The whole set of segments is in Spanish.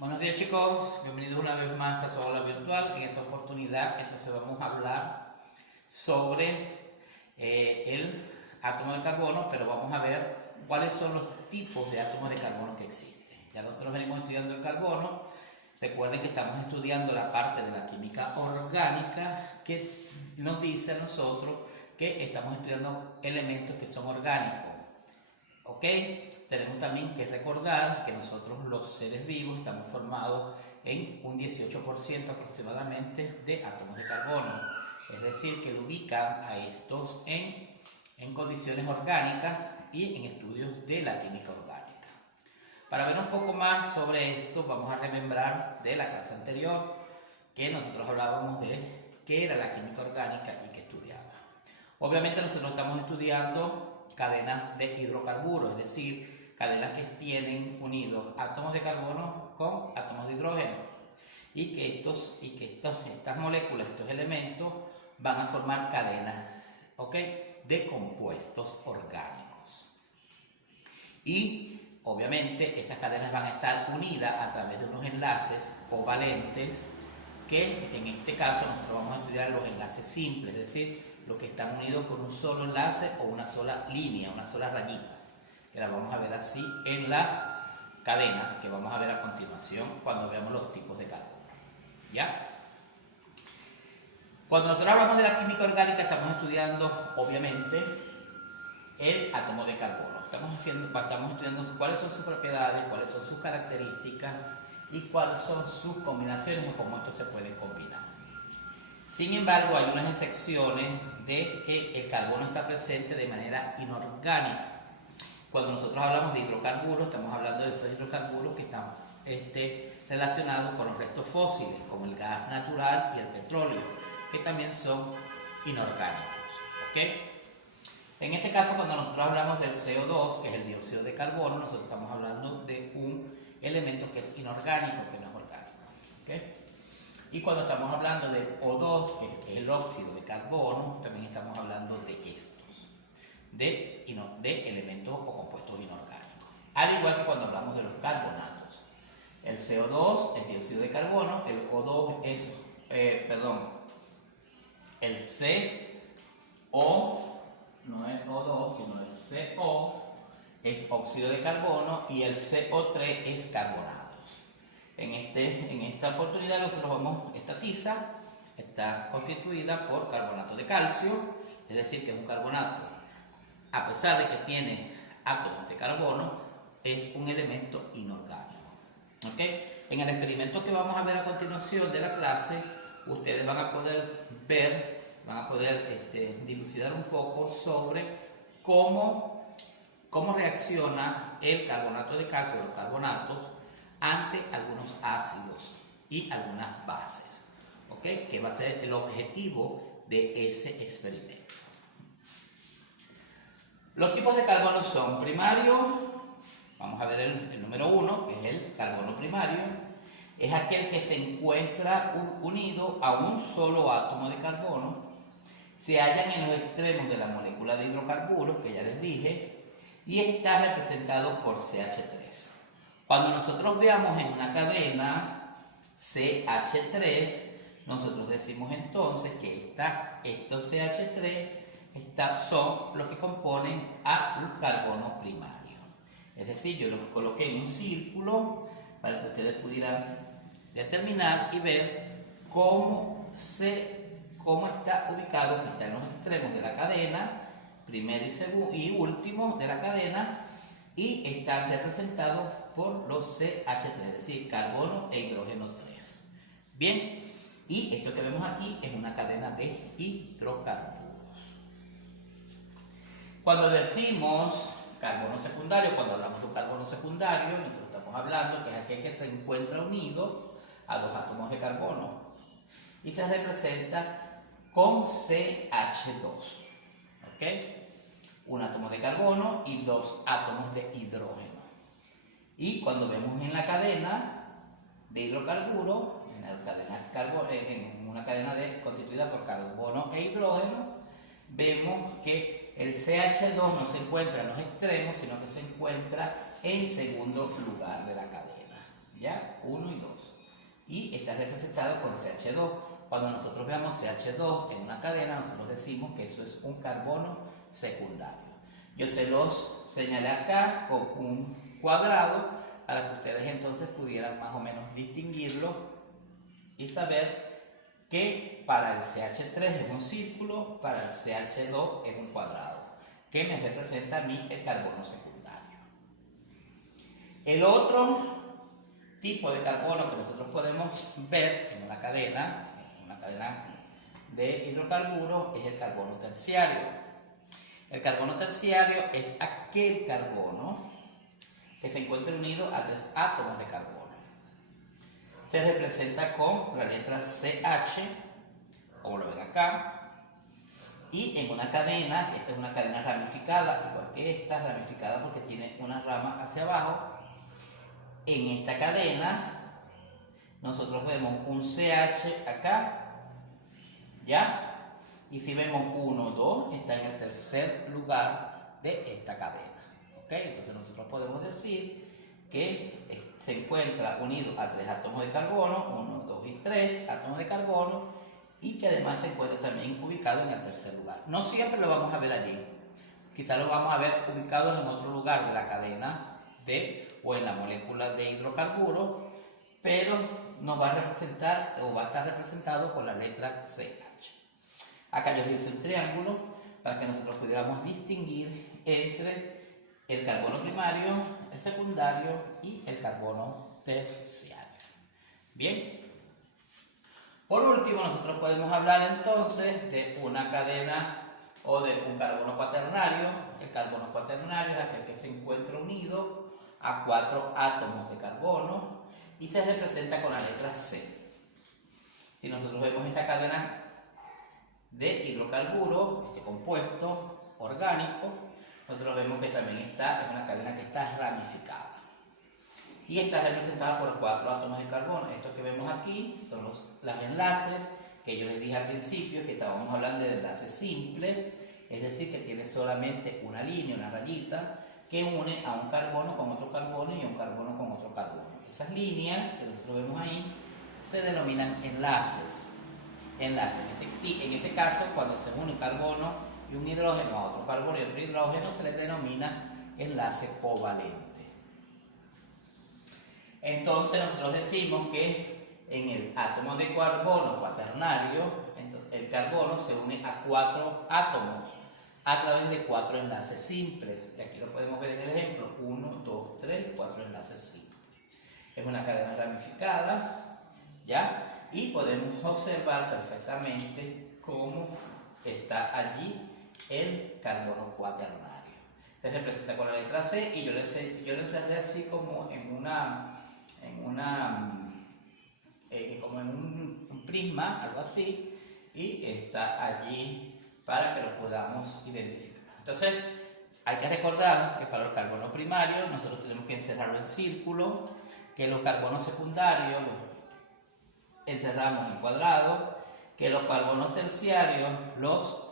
Buenos días chicos, bienvenidos una vez más a su aula virtual. En esta oportunidad entonces vamos a hablar sobre el átomo de carbono, pero vamos a ver cuáles son los tipos de átomos de carbono que existen. Ya nosotros venimos estudiando el carbono. Recuerden que estamos estudiando la parte de la química orgánica que nos dice a nosotros que estamos estudiando elementos que son orgánicos. ¿Ok? Tenemos también que recordar que nosotros los seres vivos estamos formados en un 18% aproximadamente de átomos de carbono. Es decir, que lo ubican a estos en condiciones orgánicas y en estudios de la química orgánica. Para ver un poco más sobre esto, vamos a remembrar de la clase anterior que nosotros hablábamos de qué era la química orgánica y qué estudiaba. Obviamente nosotros estamos estudiando cadenas de hidrocarburos, es decir, cadenas que tienen unidos átomos de carbono con átomos de hidrógeno y que estas moléculas, estos elementos van a formar cadenas, ¿ok?, de compuestos orgánicos. Y obviamente esas cadenas van a estar unidas a través de unos enlaces covalentes que en este caso nosotros vamos a estudiar los enlaces simples, es decir, los que están unidos por un solo enlace o una sola línea, una sola rayita, que la vamos a ver así en las cadenas que vamos a ver a continuación cuando veamos los tipos de carbono. ¿Ya? Cuando nosotros hablamos de la química orgánica estamos estudiando obviamente el átomo de carbono. Estamos estudiando cuáles son sus propiedades, cuáles son sus características y cuáles son sus combinaciones o cómo esto se puede combinar. Sin embargo, hay unas excepciones de que el carbono está presente de manera inorgánica. Cuando nosotros hablamos de hidrocarburos, estamos hablando de esos hidrocarburos que están relacionados con los restos fósiles, como el gas natural y el petróleo, que también son inorgánicos. ¿Ok? En este caso, cuando nosotros hablamos del CO2, que es el dióxido de carbono, nosotros estamos hablando de un elemento que es inorgánico, que no es orgánico. ¿Ok? Y cuando estamos hablando del O2, que es el óxido de carbono, también estamos hablando de estos, de elementos o compuestos inorgánicos. Al igual que cuando hablamos de los carbonatos. El CO2 es dióxido de carbono, el O2 es, el CO, no es O2, sino el CO, es óxido de carbono y el CO3 es carbonatos. En esta oportunidad esta tiza está constituida por carbonato de calcio, es decir, que es un carbonato, a pesar de que tiene átomos de carbono, es un elemento inorgánico. ¿Okay? En el experimento que vamos a ver a continuación de la clase, ustedes van a poder dilucidar un poco sobre cómo reacciona el carbonato de calcio, los carbonatos, ante algunos ácidos y algunas bases, ¿ok? Que va a ser el objetivo de ese experimento. Los tipos de carbono son primario. Vamos a ver el número 1, que es el carbono primario. Es aquel que se encuentra unido a un solo átomo de carbono. Se hallan en los extremos de la molécula de hidrocarburos, que ya les dije, y está representado por CH3. Cuando nosotros veamos en una cadena CH3, nosotros decimos entonces que estos CH3 son los que componen al carbono primario. Es decir, yo los coloqué en un círculo para que ustedes pudieran determinar y ver cómo está ubicado, que está en los extremos de la cadena, primero y último de la cadena, y están representados por los CH3, es decir, carbono e hidrógeno 3. Bien, y esto que vemos aquí es una cadena de hidrocarburos. Cuando decimos carbono secundario, cuando hablamos de un carbono secundario, nosotros estamos hablando que es aquel que se encuentra unido a dos átomos de carbono y se representa con CH2. ¿Ok? Un átomo de carbono y dos átomos de hidrógeno. Y cuando vemos en la cadena de hidrocarburo, en una cadena constituida por carbono e hidrógeno, vemos que el CH2 no se encuentra en los extremos, sino que se encuentra en segundo lugar de la cadena. ¿ya? 1 y 2. Y está representado con CH2. Cuando nosotros veamos CH2 en una cadena, nosotros decimos que eso es un carbono secundario. Yo se los señalé acá con un cuadrado para que ustedes entonces pudieran más o menos distinguirlo y saber que para el CH3 es un círculo, para el CH2 es un cuadrado, que me representa a mí el carbono secundario. El otro tipo de carbono que nosotros podemos ver en una cadena de hidrocarburos es el carbono terciario. El carbono terciario es aquel carbono que se encuentra unido a 3 átomos de carbono. Se representa con la letra CH, como lo ven acá, y en una cadena, esta es una cadena ramificada, igual que esta, ramificada porque tiene una rama hacia abajo. En esta cadena nosotros vemos un CH acá, ¿ya? Y si vemos 1, 2, está en el tercer lugar de esta cadena, ¿ok? Entonces nosotros podemos decir que se encuentra unido a 3 átomos de carbono, 1, 2 y 3 átomos de carbono, y que además se encuentra también ubicado en el tercer lugar. No siempre lo vamos a ver allí, quizás lo vamos a ver ubicados en otro lugar de la cadena o en la molécula de hidrocarburos, pero nos va a representar o va a estar representado con la letra CH. Acá yo hice un triángulo para que nosotros pudiéramos distinguir entre el carbono primario, el secundario y el carbono terciario. Bien. Por último, nosotros podemos hablar entonces de una cadena o de un carbono cuaternario. El carbono cuaternario es aquel que se encuentra unido a 4 átomos de carbono y se representa con la letra C. Si nosotros vemos esta cadena de hidrocarburos, este compuesto orgánico, nosotros vemos que también es una cadena que está ramificada y está representada por 4 átomos de carbono. Estos que vemos aquí son los enlaces que yo les dije al principio, que estábamos hablando de enlaces simples, es decir, que tiene solamente una línea, una rayita, que une a un carbono con otro carbono y a un carbono con otro carbono. Esas líneas que nosotros vemos ahí se denominan enlaces. En este caso, cuando se une un carbono y un hidrógeno a otro carbono y otro hidrógeno, se les denomina enlace covalente. Entonces nosotros decimos que en el átomo de carbono cuaternario, el carbono se une a 4 átomos a través de 4 enlaces simples. Y aquí lo podemos ver en el ejemplo: 1, 2, 3, 4 enlaces simples. Es una cadena ramificada, ¿ya? Y podemos observar perfectamente cómo está allí el carbono cuaternario. Se representa con la letra C y yo le enseñé así como como en un prisma, algo así, y está allí para que lo podamos identificar. Entonces, hay que recordar que para el carbono primario nosotros tenemos que encerrarlo en círculo, que los carbonos secundarios los encerramos en cuadrado, que los carbonos terciarios los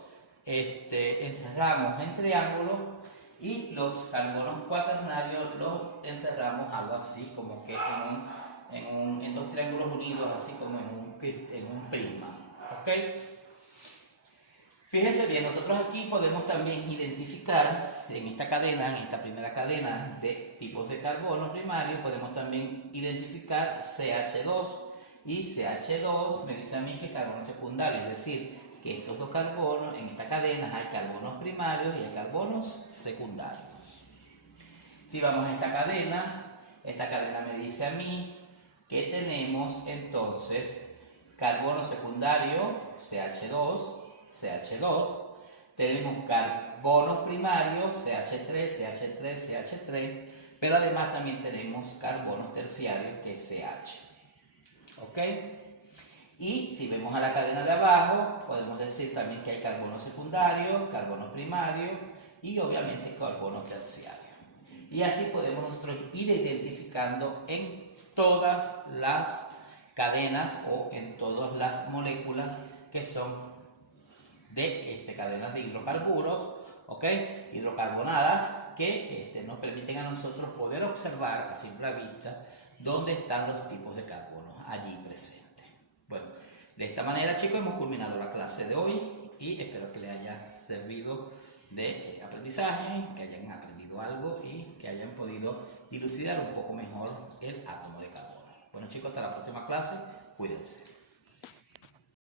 encerramos en triángulo y los carbonos cuaternarios los encerramos algo así como que en 2 triángulos unidos, así como en un prisma, ¿ok? Fíjense bien, nosotros aquí podemos también identificar en esta primera cadena de tipos de carbono primario, podemos también identificar CH2, y CH2 me dice a mí que es carbono secundario, es decir, que estos 2 carbonos, en esta cadena hay carbonos primarios y hay carbonos secundarios. Si vamos a esta cadena me dice a mí que tenemos entonces carbono secundario, CH2, tenemos carbonos primarios, CH3, CH3, CH3, pero además también tenemos carbonos terciarios, que es CH. ¿Ok? Y si vemos a la cadena de abajo, podemos decir también que hay carbonos secundarios, carbonos primarios y obviamente carbonos terciarios. Y así podemos nosotros ir identificando en todas las cadenas o en todas las moléculas que son de cadenas de hidrocarburos, ¿ok? Hidrocarbonadas, que nos permiten a nosotros poder observar a simple vista dónde están los tipos de carbono allí presentes. Bueno, de esta manera, chicos, hemos culminado la clase de hoy y espero que les haya servido de aprendizaje, que hayan aprendido algo y que hayan podido dilucidar un poco mejor el átomo de carbono. Bueno, chicos, hasta la próxima clase. Cuídense.